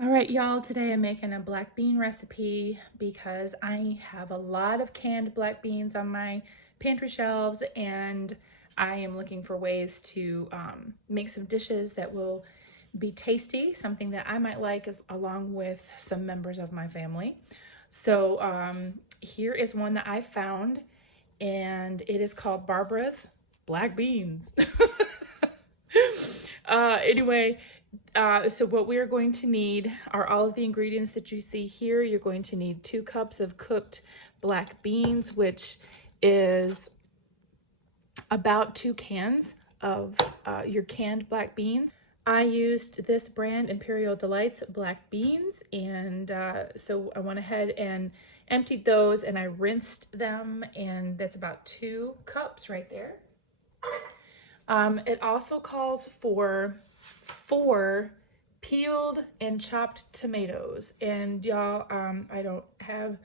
All right, y'all, today I'm making a black bean recipe because I have a lot of canned black beans on my pantry shelves and I am looking for ways to make some dishes that will be tasty, something that I might like along with some members of my family. So here is one that I found and it is called Barbara's Black Beans. Anyway, so what we are going to need are all of the ingredients that you see here. You're going to need 2 cups of cooked black beans, which is about 2 cans of your canned black beans. I used this brand, Imperial Delights black beans, and so I went ahead and emptied those and I rinsed them, and that's about 2 cups right there. It also calls for 4 peeled and chopped tomatoes. And y'all, I don't have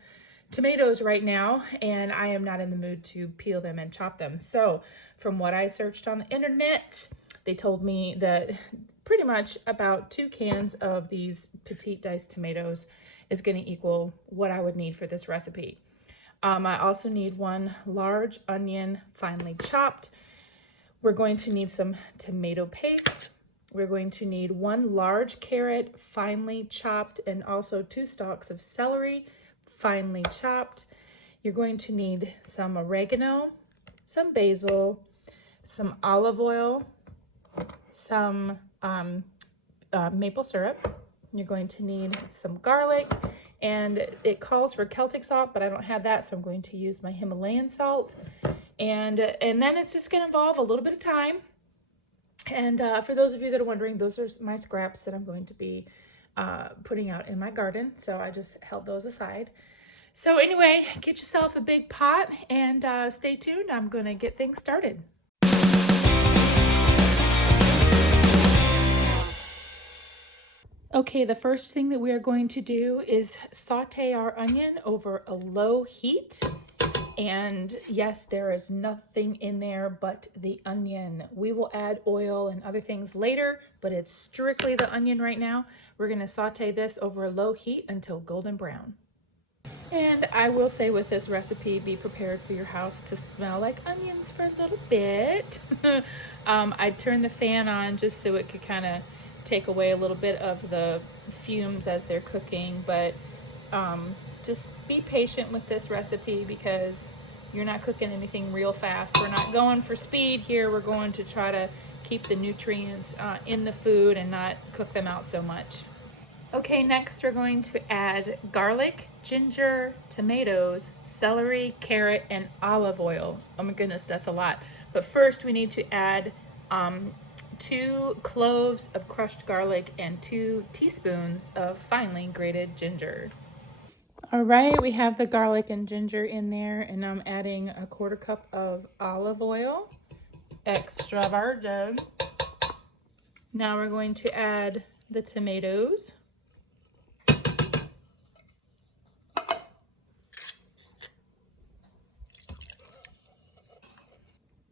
tomatoes right now and I am not in the mood to peel them and chop them. So from what I searched on the internet, they told me that pretty much about 2 cans of these petite diced tomatoes is going to equal what I would need for this recipe. I also need 1 large onion finely chopped. We're going to need some tomato paste. We're going to need 1 large carrot finely chopped and also 2 stalks of celery finely chopped. You're going to need some oregano, some basil, some olive oil, some maple syrup. You're going to need some garlic, and it calls for Celtic salt, but I don't have that, so I'm going to use my Himalayan salt. And then it's just going to involve a little bit of time. And for those of you that are wondering, those are my scraps that I'm going to be putting out in my garden. So I just held those aside. So anyway, get yourself a big pot and stay tuned. I'm going to get things started. Okay, the first thing that we are going to do is saute our onion over a low heat. And yes, there is nothing in there but the onion. We will add oil and other things later, but it's strictly the onion right now. We're going to saute this over a low heat until golden brown. And I will say with this recipe, be prepared for your house to smell like onions for a little bit. I turned the fan on just so it could kind of take away a little bit of the fumes as they're cooking, but just be patient with this recipe because you're not cooking anything real fast. We're not going for speed here. We're going to try to keep the nutrients in the food and not cook them out so much. Okay, next we're going to add garlic, ginger, tomatoes, celery, carrot, and olive oil. Oh my goodness, that's a lot. But first we need to add 2 cloves of crushed garlic and 2 teaspoons of finely grated ginger. All right, we have the garlic and ginger in there, and I'm adding a 1/4 cup of olive oil, extra virgin. Now we're going to add the tomatoes.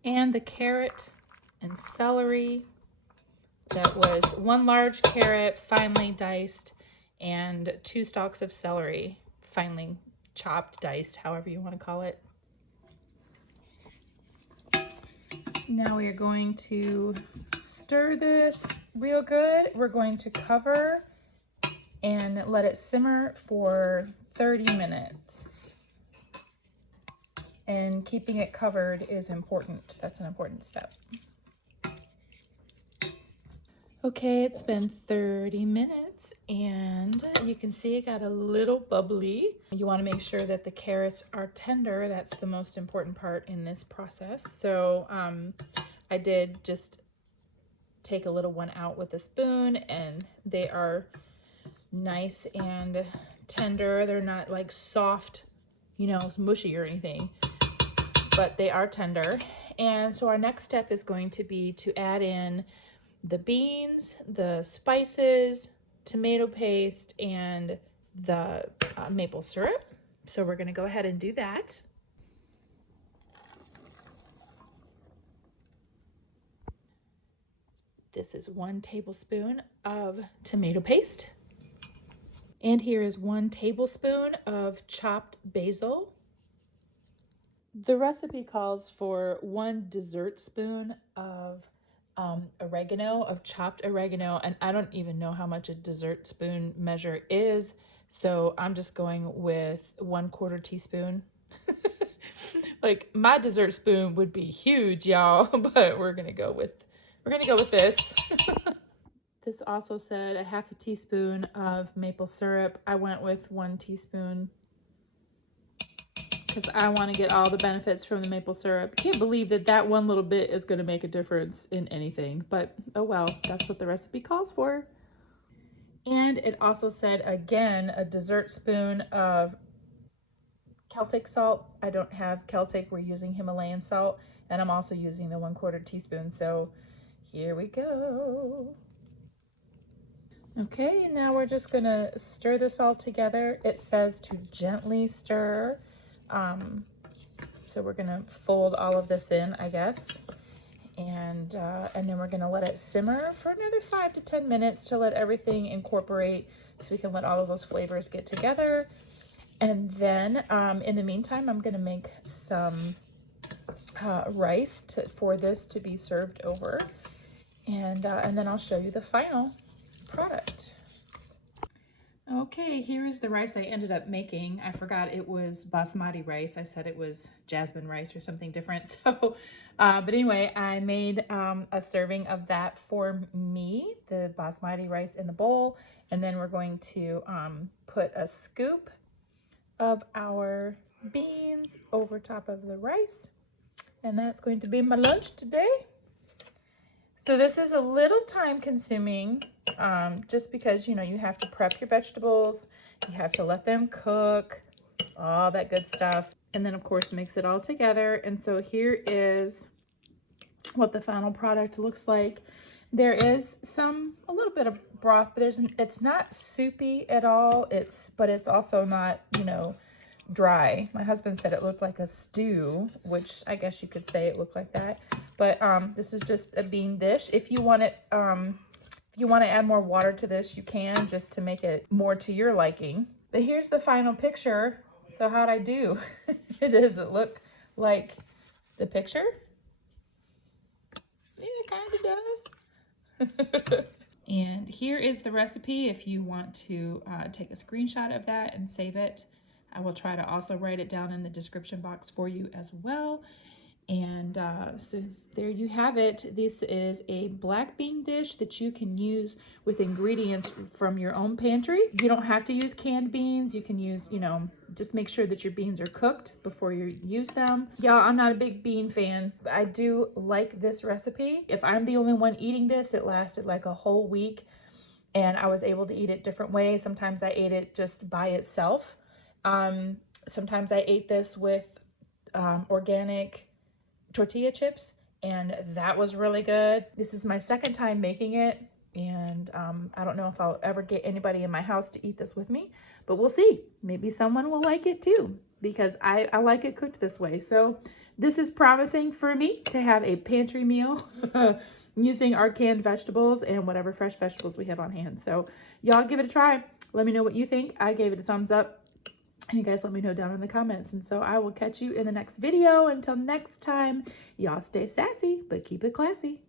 And the carrot and celery. That was 1 large carrot, finely diced, and 2 stalks of celery, finely chopped, diced, however you want to call it. Now we are going to stir this real good. We're going to cover and let it simmer for 30 minutes. And keeping it covered is important. That's an important step. Okay, it's been 30 minutes and you can see it got a little bubbly. You want to make sure that the carrots are tender. That's the most important part in this process. So I did just take a little one out with a spoon, and they are nice and tender. They're not like soft, mushy or anything, but they are tender. And so our next step is going to be to add in the beans, the spices, tomato paste, and the maple syrup. So we're going to go ahead and do that. This is 1 tablespoon of tomato paste. And here is 1 tablespoon of chopped basil. The recipe calls for 1 dessert spoon of oregano, of chopped oregano, and I don't even know how much a dessert spoon measure is, so I'm just going with 1/4 teaspoon. Like my dessert spoon would be huge, y'all, but we're gonna go with this. This also said a 1/2 teaspoon of maple syrup. I went with 1 teaspoon because I want to get all the benefits from the maple syrup. Can't believe that that one little bit is going to make a difference in anything, but oh well, that's what the recipe calls for. And it also said, again, a dessert spoon of Celtic salt. I don't have Celtic, we're using Himalayan salt, and I'm also using the 1/4 teaspoon, so here we go. Okay, now we're just gonna stir this all together. It says to gently stir. So we're gonna fold all of this in, I guess. And then we're gonna let it simmer for another 5 to 10 minutes to let everything incorporate so we can let all of those flavors get together. And then in the meantime, I'm gonna make some rice for this to be served over. And then I'll show you the final product. Okay, here is the rice I ended up making. I forgot it was basmati rice. I said it was jasmine rice or something different. So, but anyway, I made a serving of that for me, the basmati rice in the bowl. And then we're going to put a scoop of our beans over top of the rice. And that's going to be my lunch today. So this is a little time consuming, just because, you know, you have to prep your vegetables, you have to let them cook, all that good stuff. And then of course mix it all together. And so here is what the final product looks like. There is a little bit of broth, but it's not soupy at all. But it's also not, you know, dry. My husband said it looked like a stew, which I guess you could say it looked like that. But this is just a bean dish. If you want it, if you want to add more water to this, you can, just to make it more to your liking. But here's the final picture. So how'd I do? Does it look like the picture? Yeah, it kind of does. And here is the recipe if you want to take a screenshot of that and save it. I will try to also write it down in the description box for you as well. And so there you have it. This is a black bean dish that you can use with ingredients from your own pantry. You don't have to use canned beans. You can use, you know, just make sure that your beans are cooked before you use them. Y'all, I'm not a big bean fan. I do like this recipe. If I'm the only one eating this, it lasted like a whole week and I was able to eat it different ways. Sometimes I ate it just by itself. Sometimes I ate this with organic tortilla chips, and that was really good. This is my second time making it, and I don't know if I'll ever get anybody in my house to eat this with me, but we'll see. Maybe someone will like it too, because I like it cooked this way. So this is promising for me to have a pantry meal using our canned vegetables and whatever fresh vegetables we have on hand. So y'all give it a try. Let me know what you think. I gave it a thumbs up. And you guys let me know down in the comments. And so I will catch you in the next video. Until next time, y'all stay sassy, but keep it classy.